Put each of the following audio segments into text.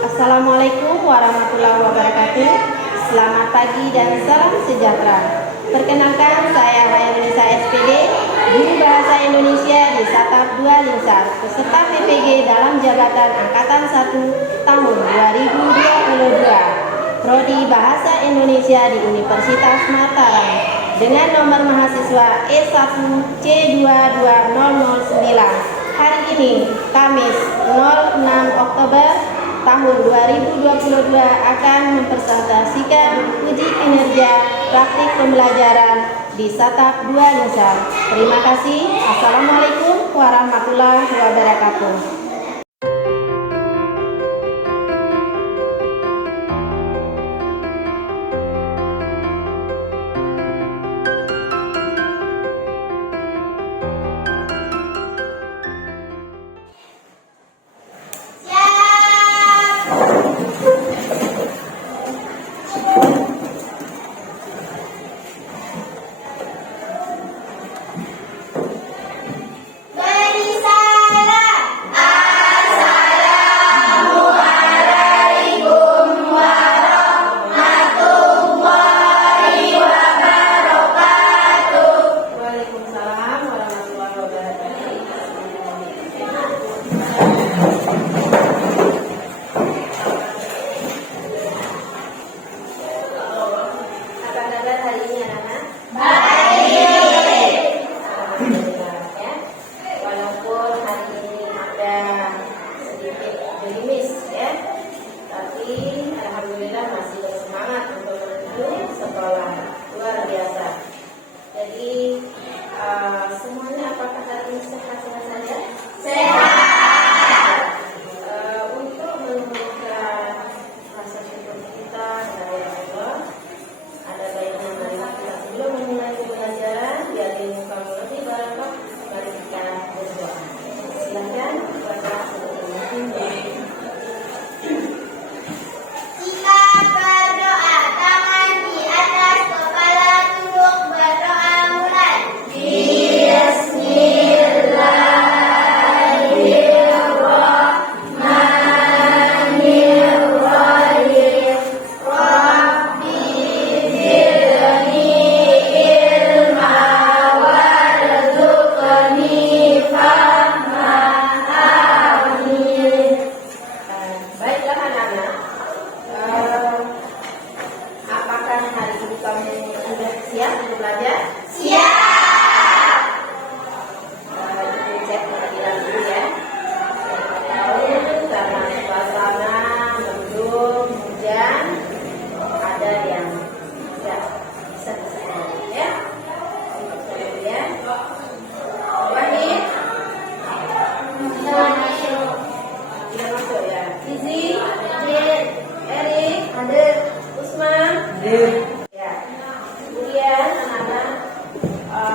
Assalamualaikum warahmatullahi wabarakatuh. Selamat pagi dan salam sejahtera. Perkenalkan, saya Hairunisa SPD, Guru Bahasa Indonesia di Satap 2 Linsar, peserta PPG dalam jabatan Angkatan 1 tahun 2022, Prodi Bahasa Indonesia di Universitas Mataram, dengan nomor mahasiswa E1C22009. Hari ini, Kamis 06 Oktober tahun 2022 akan mempresentasikan uji kinerja praktik pembelajaran di Satap 2 Linsar. Terima kasih. Assalamualaikum warahmatullahi wabarakatuh.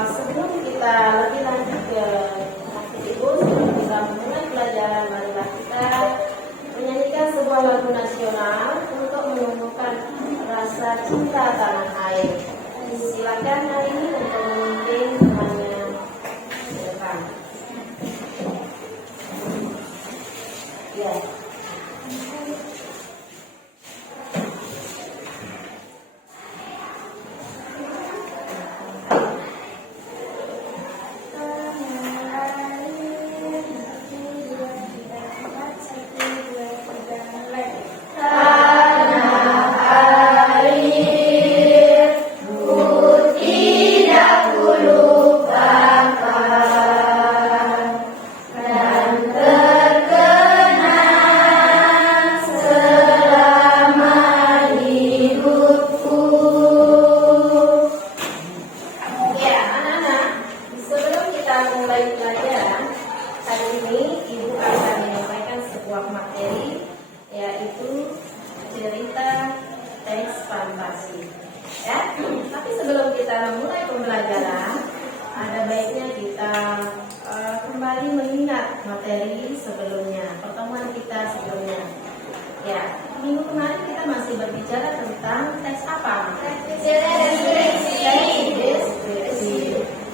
Sebelum kita lebih lanjut ke praktik ibu, sebelum kita memulai pelajaran, marilah kita menyanyikan sebuah lagu nasional untuk menumbuhkan rasa cinta tanah air. Silakan hari ini untuk memimpin temannya ke depan. Ya. Tapi sebelum kita memulai pembelajaran, ada baiknya kita kembali mengingat materi sebelumnya, pertemuan kita sebelumnya. Ya, minggu kemarin kita masih berbicara tentang tes apa? Tes deskripsi.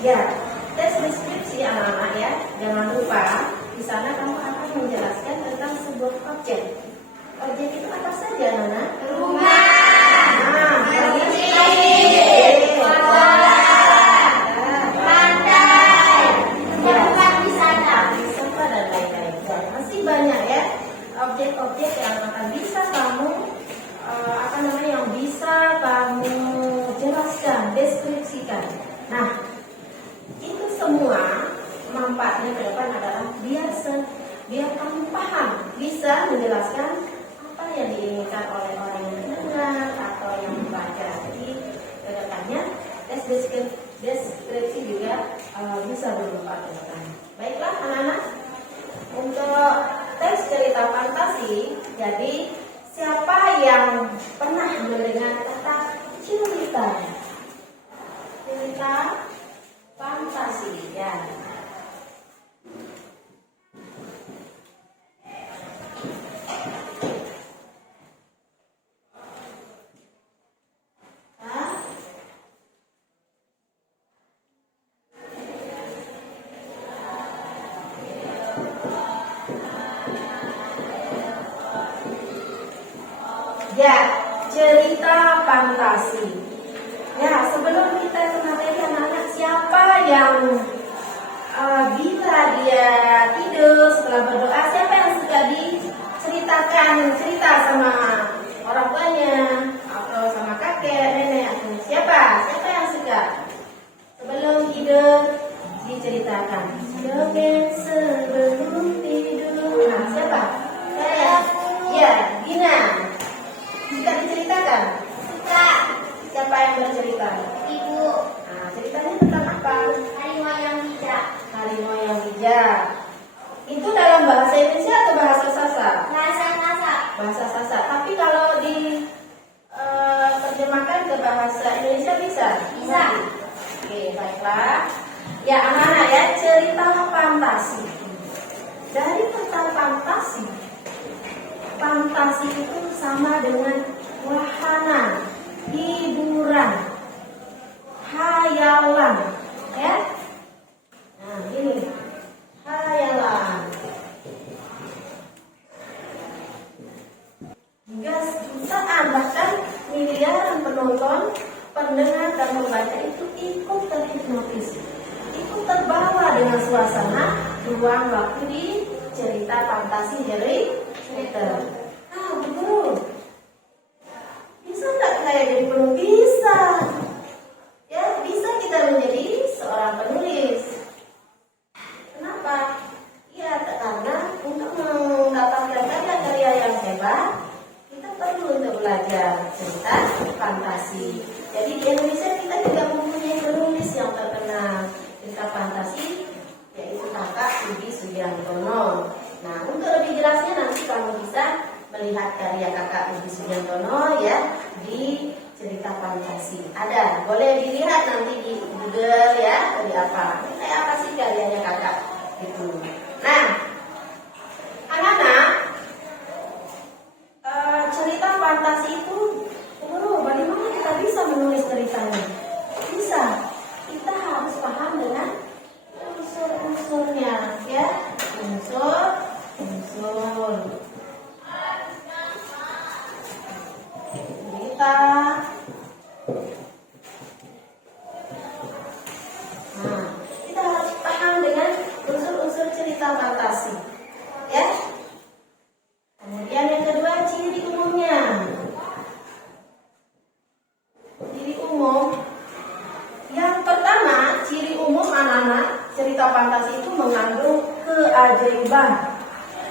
Ya, tes deskripsi anak-anak ya. Jangan lupa di sana kamu akan menjelaskan tentang sebuah objek. Objek objek yang akan bisa kamu yang bisa kamu jelaskan, deskripsikan. Nah, itu semua manfaatnya ke depan adalah biar kamu paham, bisa menjelaskan apa yang diinginkan oleh orang yang mendengar atau yang membaca. Jadi ke depannya deskripsi juga bisa bermanfaat ke depan. Baiklah anak-anak, untuk teks cerita fantasi, jadi siapa yang pernah mendengar kata cerita fantasi ya? Ya, cerita fantasi. Ya, sebelum kita ke materi anak-anak, siapa yang bila dia tidur setelah berdoa, siapa yang suka diceritakan cerita sama orang tuanya atau sama kakek, nenek atau siapa yang suka sebelum tidur diceritakan dongeng sebelum tidur? Nah, siapa? Saya. Ya, Gina. Suka diceritakan? Suka. Siapa yang bercerita? Ibu. Nah, ceritanya tentang apa? Harimau yang bijak. Harimau yang bijak. Itu dalam bahasa Indonesia atau bahasa Sasak? Bahasa Sasak. Bahasa Sasak. Tapi kalau di terjemahkan ke bahasa Indonesia bisa? Bisa. Oke, baiklah. Ya, anak-anak ya, cerita fantasi. Dari kata fantasi, fantasi itu sama dengan wahana, hiburan, hayalan, ya. Nah, ini hayalan. Hingga jutaan bahkan miliaran penonton, pendengar dan membaca itu ikut terhipnotis, ikut terbawa dengan suasana ruang waktu di cerita fantasi Harry Potter. Ah, betul. Bisa nggak saya jadi penulis? Bisa. Ya, bisa kita menjadi seorang penulis. Kenapa? Ya, karena untuk mendapatkan karya-karya yang hebat, kita perlu untuk belajar cerita fantasi. Jadi di Indonesia kita juga mempunyai penulis yang terkenal cerita fantasi, yaitu Kakak Budi Sugiantono. Nah, untuk lebih jelasnya nanti kamu bisa melihat karya Kakak Budi Sugiantono ya di cerita fantasi. Ada, boleh dilihat nanti di Google ya, tadi apa? Kayak apa sih karyanya Kakak itu. Nah, anak-anak, cerita fantasi itu, bagaimana kita bisa menulis ceritanya? Bisa. Kita harus paham dengan unsur-unsurnya, ya. Unsur. Cerita. Nah, kita harus paham dengan unsur-unsur cerita fantasi, ya. Kemudian yang kedua, ciri umumnya. Ciri umum. Yang pertama, ciri umum anak-anak, cerita fantasi itu mengandung keajaiban,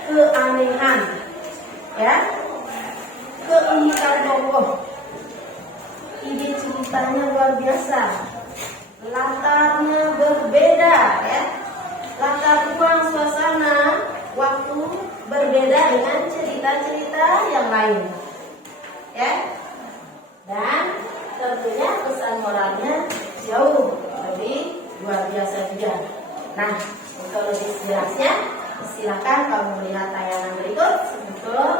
keanehan, ya, keunikan tokoh. Ide ceritanya luar biasa, latarnya berbeda, ya, latar ruang suasana waktu berbeda dengan cerita-cerita yang lain, ya, dan tentunya pesan moralnya jauh lebih luar biasa juga. Nah, untuk lebih jelasnya, silakan kamu melihat tayangan berikut untuk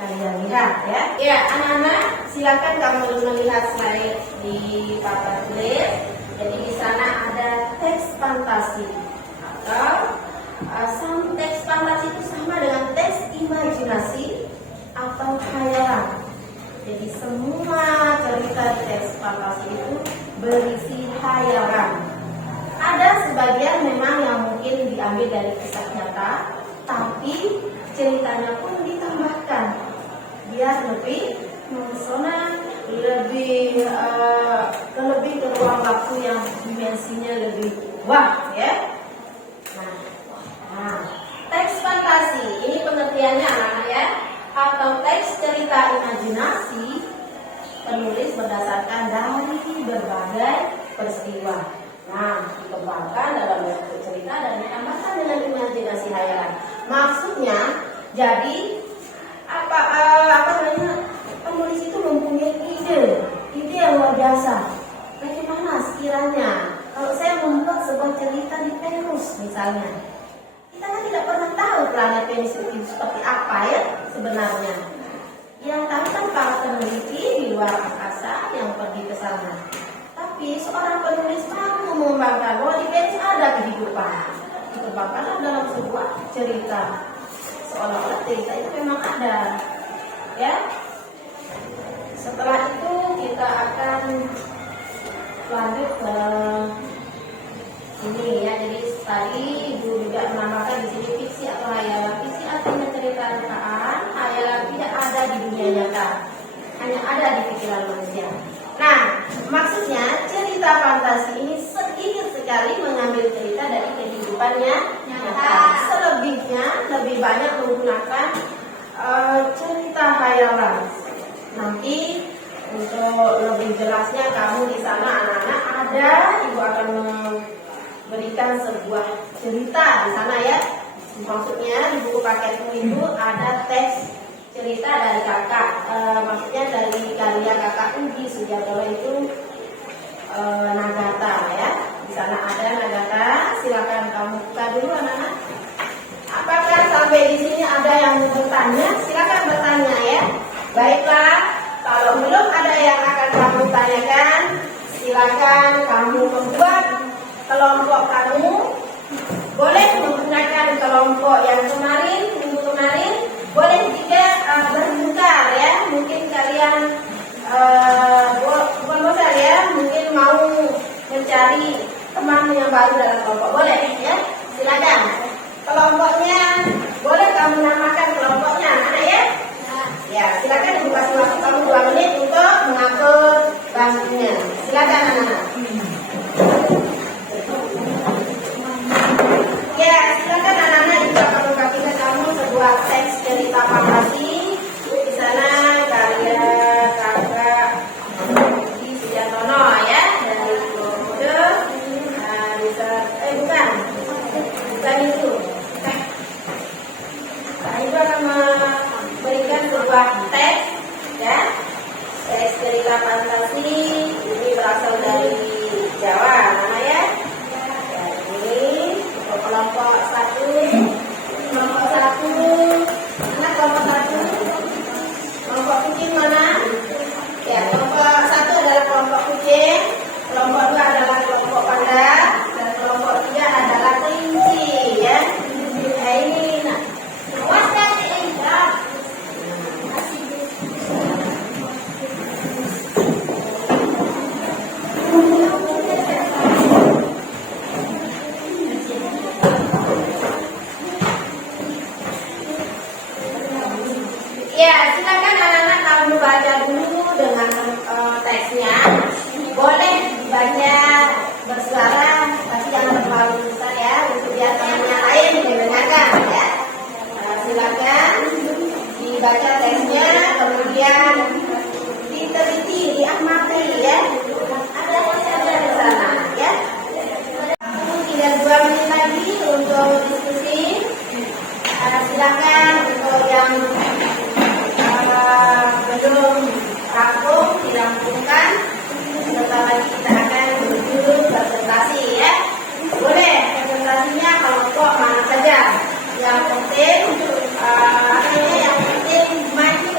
kalian lihat ya. Ya, anak-anak, silakan kamu melihat slide di papan tulis. Jadi di sana ada teks fantasi atau teks fantasi itu sama dengan teks imajinasi atau khayalan. Jadi semua cerita di teks fantasi itu berisi khayalan. Ada sebagian memang yang mungkin diambil dari kisah nyata, tapi ceritanya pun ditambahkan terlihat lebih mempesona, lebih ke ruang waktu yang dimensinya lebih wah ya. Nah, teks fantasi ini pengertiannya anak-anak ya, atau teks cerita imajinasi penulis berdasarkan dari berbagai peristiwa. Nah, dikembangkan dalam bentuk cerita dan ditambahkan dengan imajinasi hayalan. Maksudnya, jadi apa namanya? Penulis itu mempunyai ide yang luar biasa. Bagaimana sekiranya kalau saya membuat sebuah cerita di Venus misalnya, kita kan tidak pernah tahu planet Venus itu seperti apa ya sebenarnya. Yang tahu kan para peneliti di luar angkasa yang pergi ke sana. Tapi seorang penulis mampu mengembangkan bahwa di Venus ada kehidupan. Dikembangkanlah dalam sebuah cerita. Seolah-olah cerita itu memang ada. Ya. Setelah itu kita akan lanjut ke ini ya. Jadi tadi Ibu juga menambahkan di sini fiksi atau hayalan. Fiksi artinya cerita rekaan, hayalan tidak ada di dunia nyata, hanya ada di pikiran manusia. Nah, maksudnya cerita fantasi ini sedikit sekali mengambil cerita dari kehidupannya nyata. Selebihnya lebih banyak menggunakan cerita hayalan. Nanti untuk lebih jelasnya kamu di sana anak-anak ada, Ibu akan memberikan sebuah cerita di sana ya. Maksudnya di buku paketmu itu ada teks cerita dari kakak, maksudnya dari karya kakak Ugi Sujatolo itu Nagata ya. Di sana ada Nagata, silakan kamu buka dulu anak-anak. Apakah sampai di sini ada yang bertanya? Silakan bertanya ya. Baiklah, kalau belum ada yang akan kamu tanyakan, silakan kamu membuat kelompok kamu. Boleh menggunakan kelompok yang kemarin, minggu kemarin. Boleh juga berputar ya. Mungkin kalian bukan bosan ya. Mungkin mau mencari teman yang baru dalam kelompok. Boleh ya. Silakan. Kelompoknya boleh kamu namakan kelompoknya, anak ya. Ya, silakan Ibu kasih waktu kamu 2 menit untuk mengatur bangkunya. Silakan anak-anak. Ya, silakan anak-anak Ibu akan membagikan kamu sebuah teks cerita fantasi. Di sana karya kakak Ugi Sujatolo ya dari Kode. Nah, bisa bukan itu. Nah, Ibu akan memberikan sebuah teks ya. Teks cerita fantasi ini berasal dari Jawa nama ya. Kelompok 1, mana kelompok 1? Kelompok kucing mana? Ya, kelompok 1 adalah kelompok kucing, kelompok 2 adalah kelompok panda, dan kelompok 3 adalah kelinci ya. Ini nah, awas kaki indah. Ya, silakan anak-anak kamu baca dulu dengan teksnya. Boleh dibaca bersuara, tapi jangan terlalu besar ya, untuk biar teman yang lain mendengarkan ya. Silakan dibaca teksnya, kemudian diteliti, diamati ya. Ada di sana ya. Tinggal 2 menit lagi untuk diskusi. Silakan untuk yang belum rampung dirampungkan. Sebentar lagi kita akan berjudul presentasi ya. Boleh presentasinya kelompok mana saja. Yang penting yang penting maju.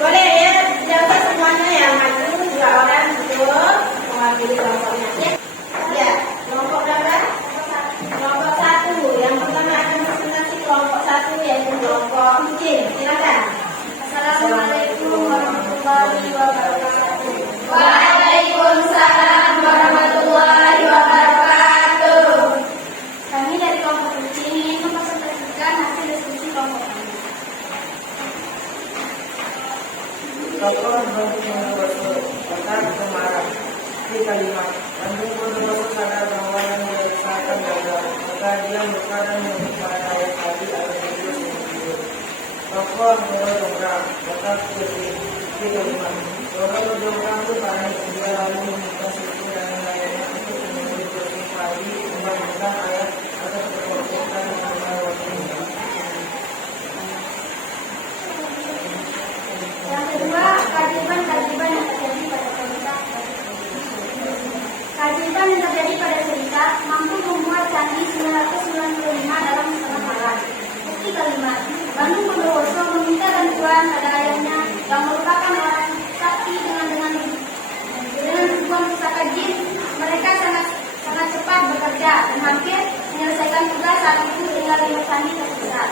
Boleh ya, jaga semuanya yang maju 2 orang untuk mewakili kelompoknya. Ya, kelompok berapa? Kelompok 1. Yang pertama akan presentasi kelompok 1 yaitu kelompok kucing. Silakan. Tokoh Bandung Bondowoso, Kota Semarang. Bukti kalimat, Bandung Bondowoso sadar bahwa yang diusahakan gagal, maka dia berkata untuk para daya tadi akan terus hidup. Tokoh Roro Jonggrang, Kota Kediri. Bukti kalimat, Roro Jonggrang itu panik, dia lalu meminta suku dan lainnya untuk menunggu bersih pagi, membandingkan ayat atau berkomentar mengenai waktunya. Yang kedua, keajaiban yang terjadi pada cerita. Keajaiban yang terjadi pada cerita mampu membuat candi 995 dalam setengah malam. Bukti kalimat, Bandung Bondowoso meminta bantuan pada ayahnya yang merupakan orang sakti dengan ribuan pusaka jin. Mereka sangat cepat bekerja dan hampir menyelesaikan tugas saat itu tinggal 5 candi tersisa.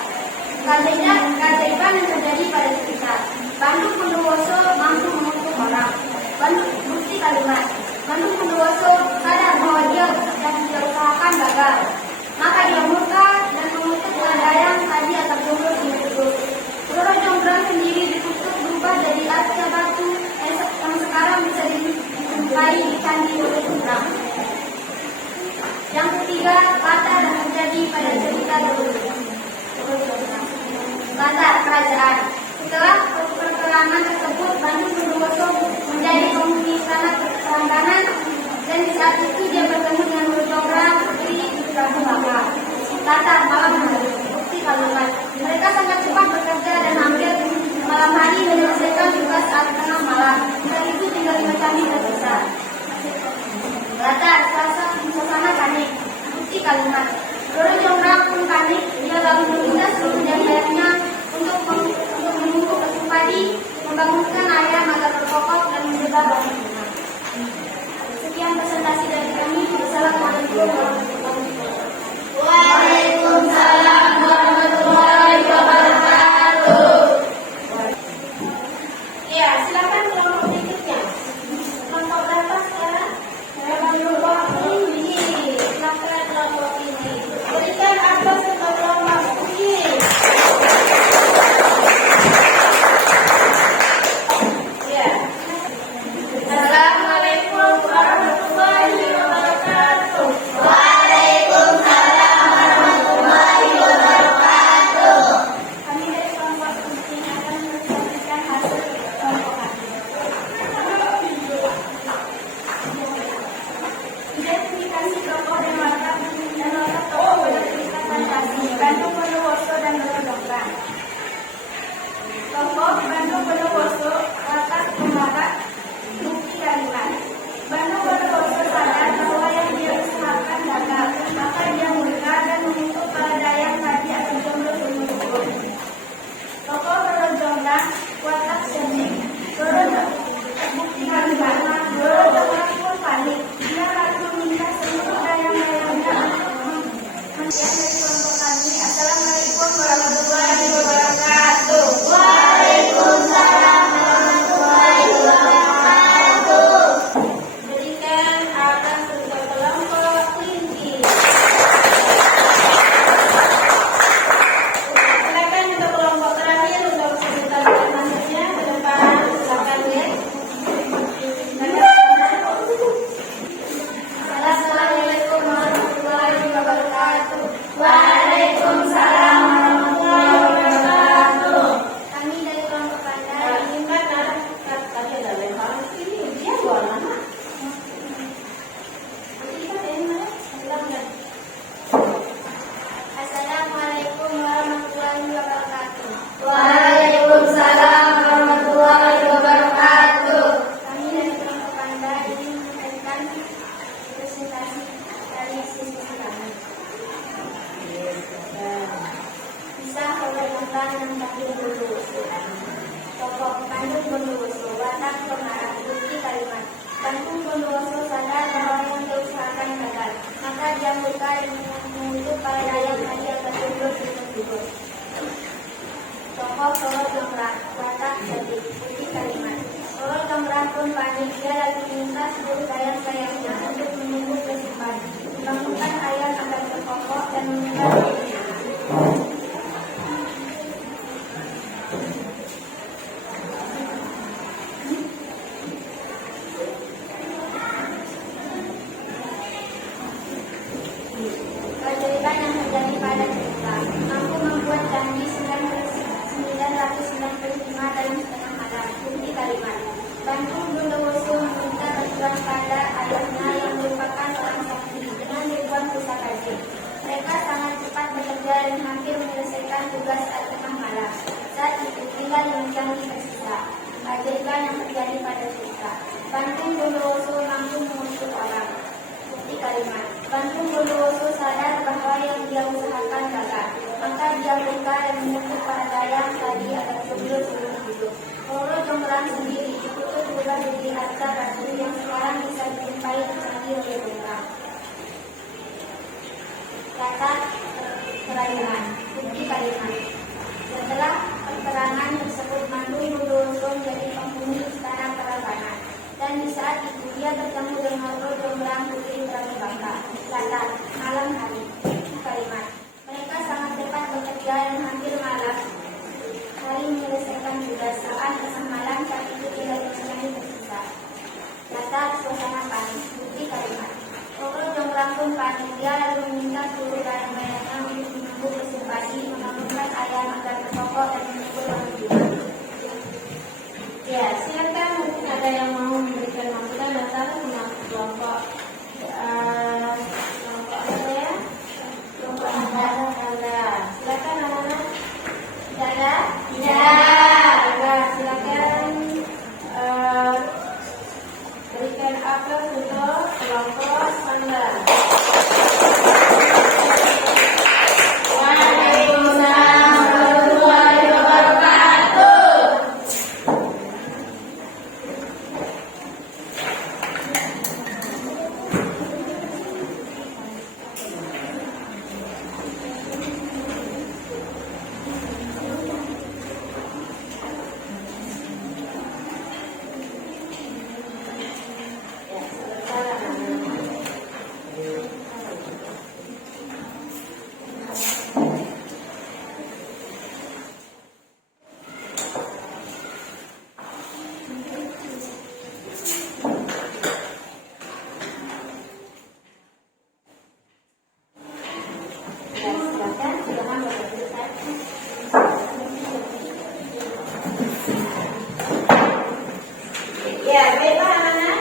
Keajaiban yang terjadi pada cerita. Bandung Bondowoso mampu mengutuk orang. Bukti kalimat, Bandung Bondowoso sadar bahwa dia usahakan gagal. Maka dia murka dan mengutuk Peladayang tadi atas jomblo hidup. Roro Jonggrang sendiri ditutup berubah jadi arca batu yang sekarang bisa dijumpai di Candi Roro Jonggrang. Yang ketiga, latar yang terjadi pada cerita Roro Jonggrang. Latar kerajaan. Setelah perperangan tersebut, Bandung Bondowoso menjadi penghuni istana pertahanan dan di saat itu dia bertemu dengan Roro Jonggrang, putri Prabu Bangka. Latar malam hari. Bukti kalimat, mereka sangat cepat bekerja dan hampir malam hari menyelesaikan tugas saat tengah malam. Saat itu tinggal 5 candi tersisa. Latar suasana panik. Bukti kalimat, Roro Jonggrang pun panik. Dia lalu meminta seluruh jarinya untuk menunggu Kesupadi, membangunkan ayam agar berkokok dan menjaga bangunan. Sekian presentasi dari kami. Wassalamualaikum warahmatullahi wabarakatuh. Waalaikumsalam warahmatullahi wabarakatuh. Ya, silakan kelompok berikutnya. Kelompok berapa sekarang? Kelompok ini. Silakan kelompok ini. Berikan aplaus untuk kelompok ini. Ya. Assalamualaikum warahmatullahi wabarakatuh. Waalaikumsalam warahmatullahi wabarakatuh. Kami dari kelompok ini akan menyampaikan hasil kelompok kami. Identifikasi tokoh dan watak tokoh pada cerita fantasi Bandung Bondowoso dan Roro Jonggrang. Tokoh Bandung Bondowoso, watak pembarat. Bukti kalimat, Bandung Bondowoso sadar bahwa yang dia usahakan gagal, maka dia murka dan mengutuk Peladayang tadi akan jomblo seumur. Tokoh Roro Jonggrang, watak sedih. Bukti kalimat, Roro Jonggrang pun panik. Dia lalu meminta seluruh dayang-dayangnya untuk dari kelompok kami. Assalamualaikum warahmatullahi wabarakatuh. Waalaikumsalam warahmatullahi wabarakatuh. Berikan aplaus untuk kelompok kelinci. Silakan untuk kelompok terakhir untuk sebentar selanjutnya ke depan. Silakan ya. Assalamualaikum warahmatullahi wabarakatuh. Waalaikumsalam warahmatullahi wabarakatuh. Kami dari kelompok Pandai. Gimana? Tadi ada lemparan sini. Dia buat mana? Assalamualaikum warahmatullahi wabarakatuh. Waalaikumsalam warahmatullahi wabarakatuh. Kami dari kelompok Pandai ingin menyampaikan presentasi dari sisi kami. Kisah Roro Jonggrang dan Bandung Bondowoso. Tokoh Bandung Bondowoso, watak pemmarah. Bukti kalimat, Bandung Bondowoso sadar bahwa yang dia usahakan gagal, maka dia murka dan mengutuk Peladayang tadi akan jomblo seumur hidup. Tokoh Roro Jonggrang, watak sedih. Bukti kalimat, Roro Jonggrang pun panik. Dia lalu meminta seluruh dayang-dayangnya untuk menunggu Kesupadi, membangunkan ayam agar berkokok dan menjaga bangunan. bertugas saat tengah malam. Saat itu tinggal yang canggih tersisa. Keajaiban yang terjadi pada cerita. Bandung Bondowoso mampu mengusir orang. Bukti kalimat. Bandung Bondowoso sadar bahwa yang dia usahakan gagal. Maka dia buka dan menyebut para dayang tadi agar sebelum hidup. Roro Jonggrang sendiri ditutup juga jadi harta batu yang sekarang bisa dijumpai lagi oleh Jonggrang. Kata kerajaan. Bukti kalimat. Setelah peperangan tersebut, Bandung Bondowoso menjadi penghuni istana Prambanan. Dan di saat itu dia bertemu dengan Roro Jonggrang putri Pramibangka. Kata malam hari. Kalimat. Mereka sangat cepat bekerja dan hampir malam hari menyelesaikan tugas. Saat tengah malam saat itu tinggal menyanyi tersisa. Kata suasana panik. Bukti kalimat. Roro Jonggrang pun panik. Dia lalu meminta seluruh barang-barangnya untuk menunggu bersembunyi, menurunkan ayam agar berkokok dan menunggu orang. Ya, silakan mungkin ada yang mau memberikan masukan atau kelompok kelompok apa ya? Kelompok Anda. Silakan anak-anak. Tidak ada? Tidak. Silakan berikan aplaus untuk kelompok Anda. Waalaikumsalam warahmatullahi wabarakatuh. Ya, baiklah anak-anak.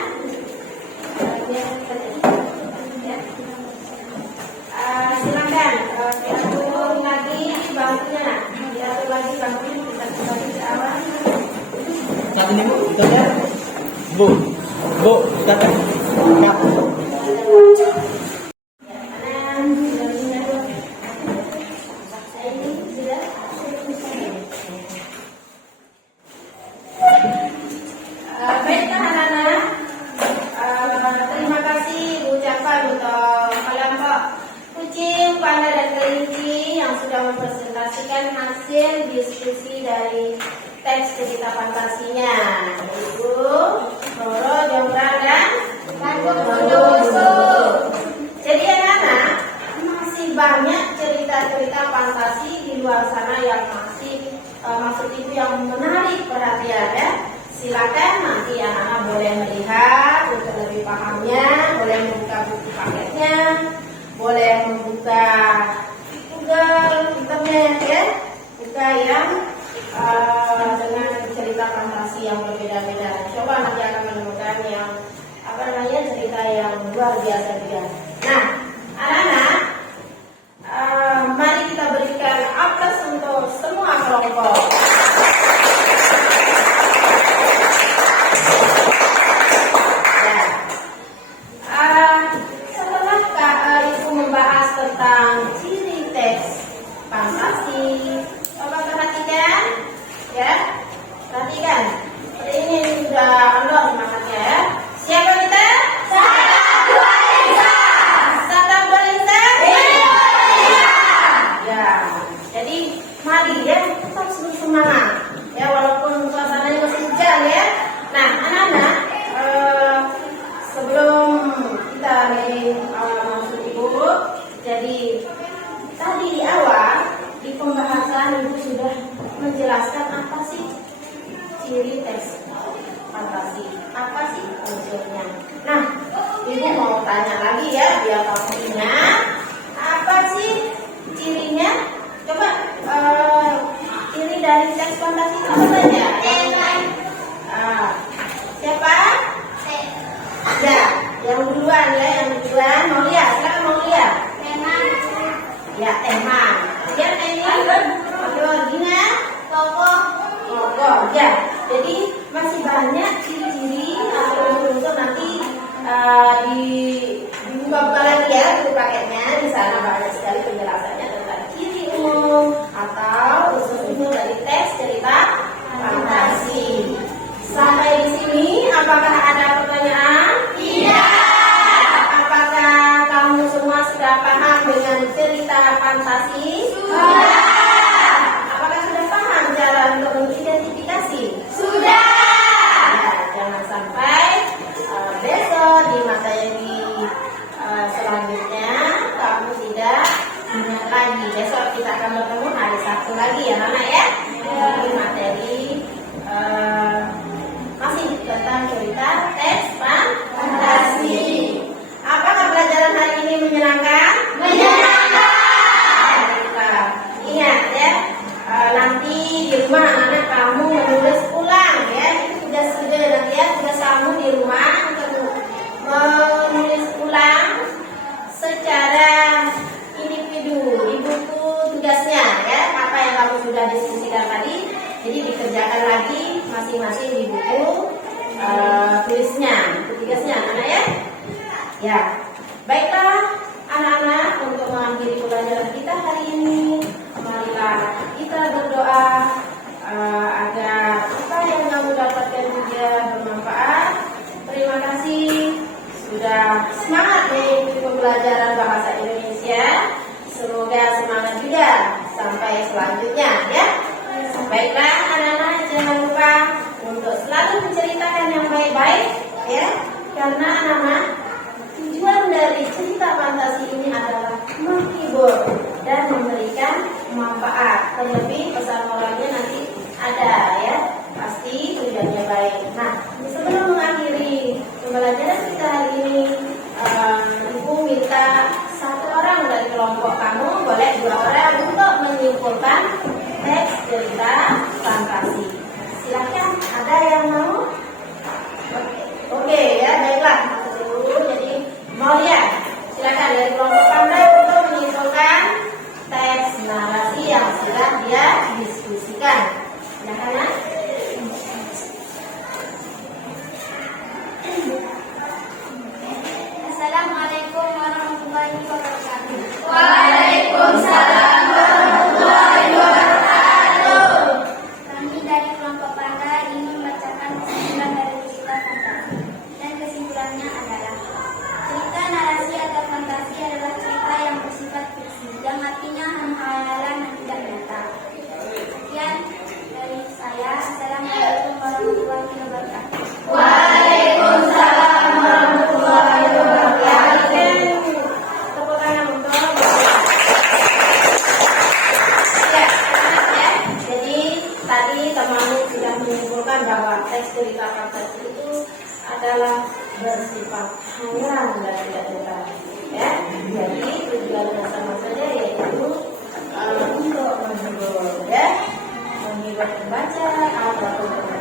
Silakan diatur lagi bangkunya. Diatur lagi bangkunya, kita kembali ke awal. Saat ini Bu, kita lihat. Bu, silakan. Baiklah anak-anak, terima kasih ucapan untuk kelompok kucing, panda, dan kelinci yang sudah mempresentasikan hasil diskusi dari teks cerita fantasinya, yaitu Roro Jonggrang dan Bandung Bondowoso. Jadi anak-anak, masih banyak cerita-cerita fantasi di luar sana yang maksud itu yang menarik perhatian ya. Silakan nanti anak-anak boleh melihat untuk lebih pahamnya, boleh membuka buku paketnya, boleh membuka Google, internet ya, buka yang dengan cerita fantasi yang berbeda-beda. Coba nanti akan menemukan yang cerita yang luar biasa juga. Nah, anak-anak, mari kita berikan aplaus untuk semua kelompok. Setelah Kak Ibu membahas tentang ciri teks fantasi, coba perhatikan ya, perhatikan. Ini sudah unlock semangatnya ya. Siapa kita? Satap dua lisan. Ya, jadi mari ya tetap semangat ya, walaupun suasananya masih hujan ya. Nah, anak-anak, sebelum kita masuk Ibu, jadi tadi di awal di pembahasan Ibu sudah menjelaskan apa sih ciri teks fantasi, apa sih unsurnya. Nah, Ibu mau tanya lagi ya, biar kamu ingat apa sih cirinya. Coba ciri dari teks fantasi apa saja? Siapa? Ya, yang duluan ya, yang duluan. Mau lihat? Silakan mau lihat. Ya, teman. Kemudian ini masing-masing di buku tulisnya, buku tugasnya anak-anak ya. Ya, baiklah anak-anak, untuk mengakhiri pelajaran kita hari ini, marilah kita berdoa agar apa yang kamu dapatkan juga bermanfaat. Terima kasih sudah semangat mengikuti pembelajaran bahasa Indonesia. Semoga semangat juga sampai selanjutnya ya. Baiklah anak-anak, jangan lupa untuk selalu menceritakan yang baik-baik ya. Karena anak-anak, tujuan dari cerita fantasi ini adalah menghibur dan memberikan manfaat. Terlebih pesan moralnya nanti ada ya. Pasti tujuannya baik. Nah, sebelum mengakhiri pembelajaran kita hari ini, Ibu minta satu orang dari kelompok kamu, boleh 2 orang, untuk menyimpulkan teks cerita fantasi. Silahkan, ada yang mau? Oke ya, baiklah. Jadi mau lihat, silakan dari kelompok pandai untuk menyimpulkan teks narasi yang sudah dia diskusikan. Silakan ya. Assalamualaikum warahmatullahi wabarakatuh. Waalaikumsalam warahmatullahi wabarakatuh. Kami dari kelompok pandai ingin membacakan kesimpulan dari cerita fantasi. Dan kesimpulannya adalah cerita narasi atau fantasi adalah cerita yang bersifat fiksi, yang artinya hayalan dan tidak nyata. Sekian dari saya. Assalamualaikum warahmatullahi wabarakatuh. Waalaikumsalam warahmatullahi wabarakatuh. Tepuk tangan untuk ya. Jadi tadi teman-teman sudah menyimpulkan bahwa teks cerita fantasi itu adalah bersifat hayalan dan tidak nyata. Ya, jadi tujuannya sama saja, yaitu untuk menghibur, ya, menghibur pembaca atau pembaca.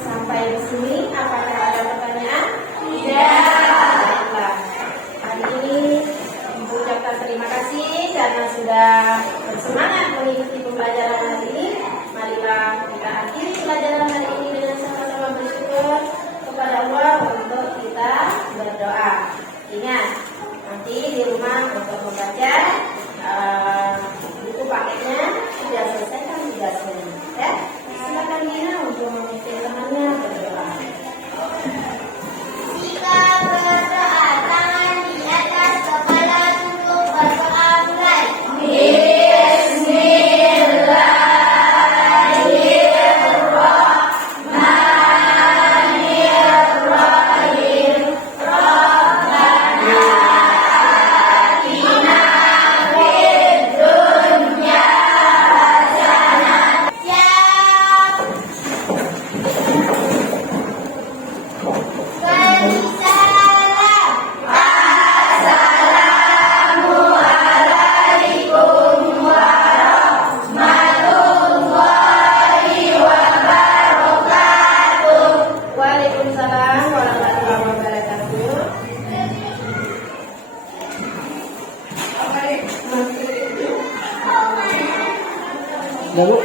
Sampai di sini, apakah ada pertanyaan? Baiklah. Hari ini Ibu ucapkan terima kasih karena sudah bersemangat mengikuti pembelajaran hari ini. Marilah kita akhiri pelajaran hari ini dengan sama-sama bersyukur kepada Allah untuk kita berdoa. Ingat, nanti di rumah untuk membaca buku paketnya sudah selesaikan tugasnya, ya. Silakan Gina untuk memimpin temannya berdoa. Jika berdoa, tangan di atas kepala, tutup berdoa mulai. Waalaikumsalam warahmatullahi wabarakatuh. Lalu